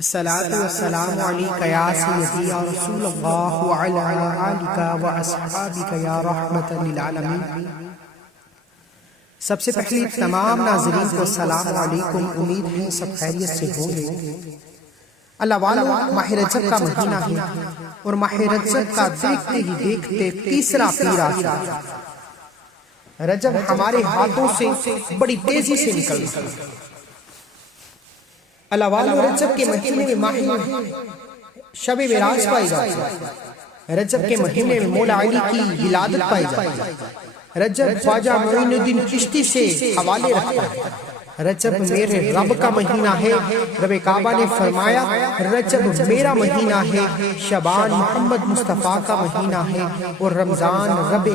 الصلاة والسلام علیکہ یا سیدی یا رسول اللہ وعلی آلکہ واصحابکہ یا رحمت للعالمین۔ سب سے پہلے تمام ناظرین کو السلام علیکم، امید ہے سب خیریت سے ہوں گے۔ اللہ والو، ماہ رجب کا مہینہ ہے اور ماہ رجب کا دیکھتے ہی دیکھتے تیسرا پیر آ گیا۔ رجب ہمارے ہاتھوں سے بڑی تیزی سے نکل رہا ہے۔ اللہ والو، رجب کے مہینے میں ماہ شب معراج پائی جاتی ہے۔ رجب کے مہینے میں مولا علی کی ولادت پائی جاتی ہے۔ رجب خواجہ معین الدین چشتی سے حوالے رکھتا ہے۔ رجب میرے رب کا مہینہ ہے۔ رب کعبہ نے فرمایا رجب میرا مہینہ ہے، شعبان محمد مصطفیٰ کا مہینہ ہے اور رمضان رب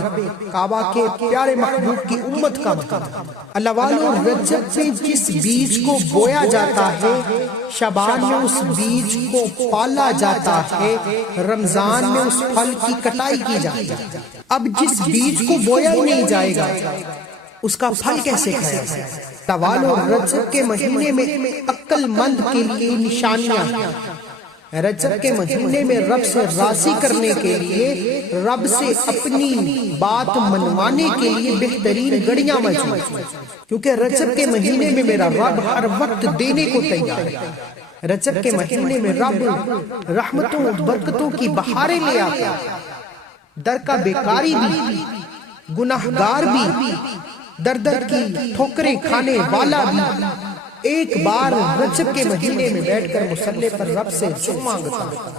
کعبہ کے پیارے محبوب کی امت کا مہینہ ہے۔ اللہ والو، رجب میں جس بیج کو بویا جاتا ہے، شعبان میں اس بیج کو پالا جاتا ہے، رمضان میں اس پھل کی کٹائی کی جاتی ہے۔ اب جس بیج کو بویا ہی نہیں جائے گا، اس کا پھل کیسے کھایا جائے؟ اللہ والو، رجب کے مہینے میں عقل مند کے لیے نشانیاں ہیں۔ رجب کے مہینے میں رب سے راضی کرنے کے لیے، رب سے اپنی بات منوانے کے لیے بہترین گھڑیاں موجود ہیں، کیونکہ رجب کے مہینے میں میرا رب ہر وقت دینے کو تیار ہے۔ رجب کے مہینے میں رب رحمتوں برکتوں کی بہاریں لے آتا ہے۔ در کا بیکاری بھی، گناہگار بھی، در در کی ٹھوکریں کھانے والا بھی ایک بار رجب کے مہینے میں بیٹھ کر مصلی پر رب سے جو مانگتا ہے،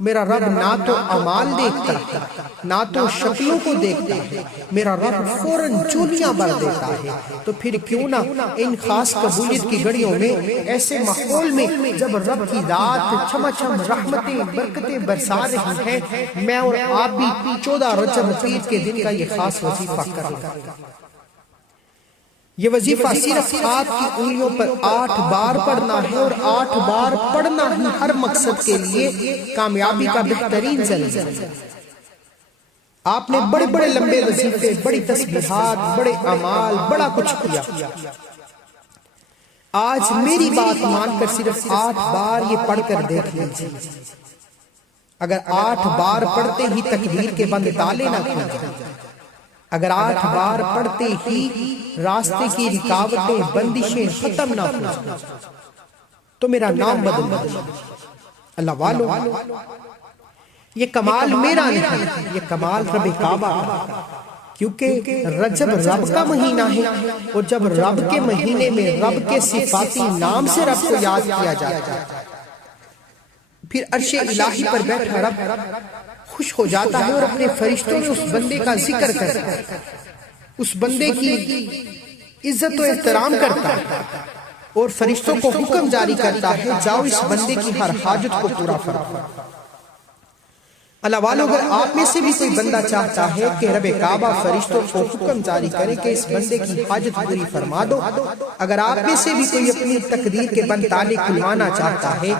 میرا رب نہ تو اعمال دیکھتا ہے، نہ تو شکلوں کو دیکھتا ہے، میرا رب فوراً چولیاں بھر دیتا ہے۔ تو پھر کیوں نہ ان خاص قبولیت کی گھڑیوں میں، ایسے ماحول میں جب رب کی ذات چھم چھم رحمتیں برکتیں برسا رہی ہیں، میں اور آپ بھی 14 رجب پیر کے دن کا یہ خاص وظیفہ کر لیں۔ یہ وظیفہ صرف ہاتھ کی انگلیوں پر 8 بار پڑھنا ہے، اور 8 بار پڑھنا ہی ہر مقصد کے لیے کامیابی کا بہترین ذریعہ ہے۔ آپ نے بڑے بڑے لمبے وظیفے، بڑی تسبیحات، بڑے اعمال، بڑا کچھ کیا۔ آج میری بات مان کر صرف 8 بار یہ پڑھ کر دیکھ لیجیے۔ اگر 8 بار پڑھتے ہی تکبیر کے بند تالے نہ کھل جائیں، اگر 8 بار پڑھتے ہی راستے کی رکاوٹیں بندشیں ختم نہ ہو جائیں، تو میرا نام بدل جائے۔ اللہ والو، یہ کمال میرا نہیں، یہ کمال رب کعبہ کا، کیونکہ رجب رب کا مہینہ ہے، اور جب رب کے مہینے میں رب کے صفاتی نام سے رب کو یاد کیا جاتا ہے، پھر عرش الہی پر بیٹھا رب خوش ہو جاتا ہے اور اپنے فرشتوں میں اس بندے کا ذکر کرتا ہے، اس بندے کی عزت و احترام کرتا ہے، اور فرشتوں کو حکم جاری کرتا ہے جاؤ اس بندے کی ہر حاجت کو پورا فرماؤ۔ اللہ والو، اگر آپ میں سے بھی کوئی بندہ چاہتا ہے کہ رب کعبہ فرشتوں کو حکم جاری کرے کہ اس بندے کی حاجت پوری فرما دو، اگر آپ میں سے بھی کوئی اپنی تقدیر کے بند تالے کھلوانا چاہتا ہے،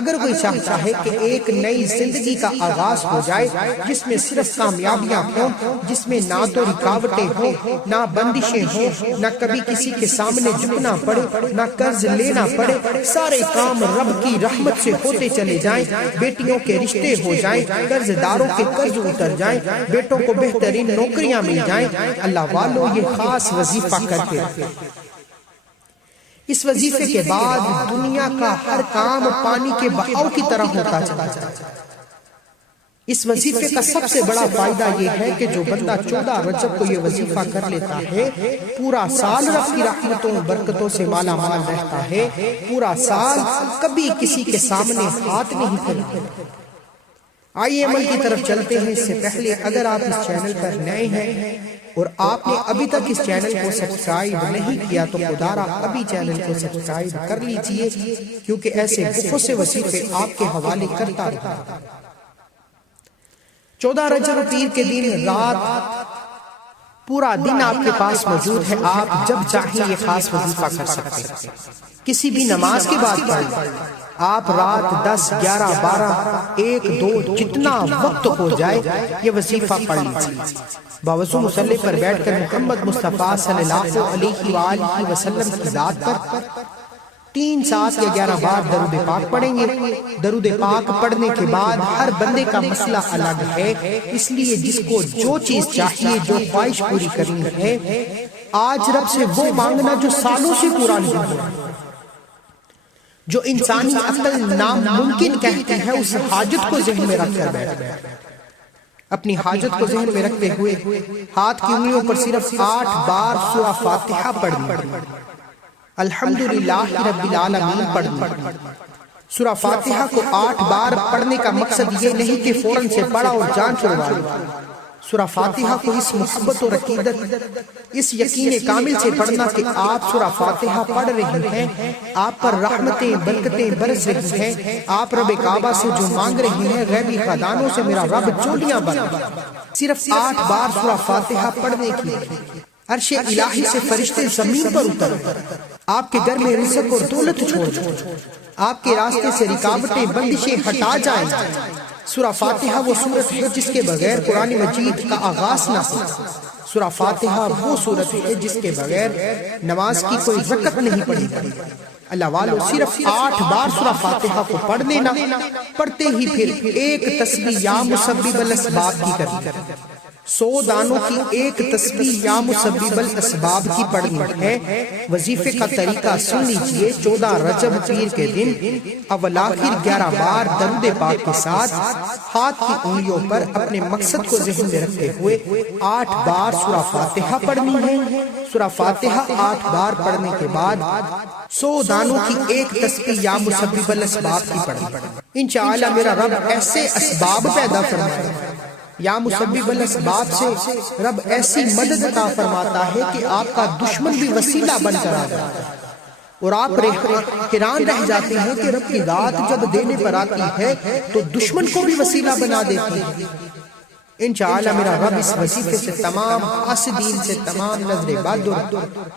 اگر کوئی چاہتا ہے کہ ایک نئی زندگی کا آغاز ہو جائے جس میں صرف کامیابیاں ہوں، جس میں نہ تو رکاوٹیں ہوں، نہ بندشیں ہوں، نہ کبھی کسی کے سامنے جھکنا پڑے، نہ قرض لینا پڑے، سارے کام رب کی رحمت سے ہوتے چلے جائیں، بیٹیوں کے رشتے ہو جائیں، قرض داروں کے قرض اتر جائیں، بیٹوں کو بہترین نوکریاں مل جائیں، اللہ والو یہ خاص وظیفہ کرتے ہیں۔ اس وظیفے کے بعد دنیا کا ہر کام پانی کے بہاؤ کی طرح ہوتا چلا جائے۔ اس وظیفے کا سب سے بڑا فائدہ یہ ہے کہ جو بندہ 14 رجب کو یہ وظیفہ کر لیتا ہے، پورا سال رب کی رحمتوں برکتوں سے مالا مال رہتا ہے، پورا سال کبھی کسی کے سامنے ہاتھ نہیں پھیلاتا۔ آئیے عمل کی طرف چلتے ہیں۔ اس سے پہلے اگر آپ اس چینل پر نئے ہیں اور آپ نے ابھی تک اس چینل کو سبسکرائب نہیں کیا تو خدارا ابھی چینل کو سبسکرائب کر لیجئے، کیونکہ ایسے بہت سے وظیفے آپ کے حوالے کرتا رہتا ہے۔ 14 رجب پیر کے دن رات پورا دن آپ کے پاس موجود ہے، آپ جب چاہیں یہ خاص وظیفہ کر سکتے ہیں۔ کسی بھی نماز کے بعد پڑھیں، آپ رات 10، 11، 12، 1، 2 جتنا وقت ہو جائے یہ وظیفہ پڑھ لیجیے۔ باوضو مصلی پر بیٹھ کر محمد مصطفیٰ صلی اللہ علیہ وآلہ وسلم کی ذات پر 3 7 یا 11 بار درود پاک پڑھیں گے۔ درود پاک پڑھنے کے بعد ہر بندے کا مسئلہ الگ ہے، اس لیے جس کو جو چیز چاہیے، جو خواہش پوری کرنی ہے، آج رب سے وہ مانگنا جو سالوں سے پورا نہیں ہوا، جو انسانی عقل ناممکن کہتی ہے، اس حاجت کو ذہن میں رکھ کر بیٹھ۔ اپنی حاجت کو ذہن میں رکھتے ہوئے ہاتھ کی انگلیوں پر صرف 8 بار سورہ فاتحہ پڑھنی، الحمدللہ رب العالمین پڑھنی۔ سورہ فاتحہ کو 8 بار پڑھنے کا مقصد یہ نہیں کہ فوراً سے پڑھا اور جان چھڑوا لیا۔ سورہ فاتحہ کو اس محبت اور عقیدت، اس یقین کامل سے پڑھنا کہ آپ سورہ فاتحہ پڑھ رہی ہیں، آپ پر رحمتیں برکتیں برس رہی ہیں، آپ رب کعبہ سے جو مانگ رہی ہیں، غیبی خزانوں سے میرا رب چولیاں بند۔ صرف 8 بار سورہ فاتحہ پڑھنے کی عرش الہی سے فرشتے زمین پر اتر، آپ کے گھر میں رزق اور دولت چھوڑ، آپ کے راستے سے رکاوٹیں بندشیں ہٹا جائیں۔ سورہ فاتحہ وہ سورت ہے جس کے بغیر قرآن مجید کا آغاز نہ ہو۔ سورہ فاتحہ وہ سورت ہے جس کے بغیر نماز کی کوئی رکعت نہیں پڑھی جاتی۔ اللہ والو، صرف 8 بار سورہ فاتحہ کو پڑھ لینا، پڑھتے ہی پھر ایک تسبیح یا مسبب الاسباب کی کرنی، 100 دانوں کی ایک تسبیح یا مسبب الاسباب کی پڑھنی ہے۔ وظیفے کا طریقہ سن لیجئے۔ 14 رجب پیر کے دن اول آخر 11 بار درود پاک کے ساتھ ہاتھ کی انگلیوں پر اپنے مقصد کو ذہن میں رکھتے ہوئے 8 بار سورہ فاتحہ پڑھنی ہے۔ سورہ فاتحہ 8 بار پڑھنے کے بعد 100 دانوں کی ایک تسبیح یا مسبب الاسباب کی پڑھنی۔ انشاءاللہ میرا رب ایسے اسباب پیدا فرمائے، یا مسبب الاسباب سے رب ایسی مدد عطا فرماتا ہے کہ آپ کا دشمن بھی وسیلہ بن کر آ جاتا ہے، اور آپ حیران رہ جاتے ہیں کہ رب کی ذات جب دینے پر آتی ہے تو دشمن کو بھی وسیلہ بنا دیتی ہے۔ انشاءاللہ میرا رب اس وظیفے سے تمام حاسدین سے، تمام نظر بد اور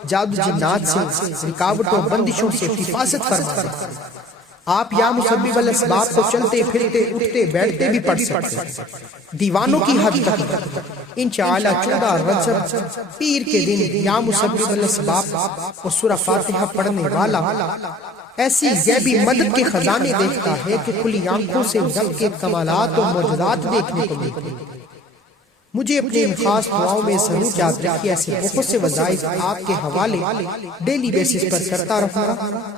جادو جنات سے، رکاوٹوں بندشوں سے حفاظت فرمائے۔ آپ یا مسبب الاسباب کو چلتے پھرتے اٹھتے بیٹھتے بھی پڑھ سکتے ہیں، دیوانوں کی حد تک۔ انشاءاللہ 14 رجب پیر کے دن یا مسبب الاسباب اور سورہ فاتحہ پڑھنے والا ایسی غیبی مدد کے خزانے دیکھتا ہے کہ کھلی آنکھوں سے رب کے کمالات اور معجزات دیکھنے کو ملتے ہیں۔ مجھے اپنے ان خاص دعاؤں میں ضرور یاد رکھیے، ایسے بہت سے وظائف آپ کے حوالے ڈیلی بیسس پر کرتا رہوں گا۔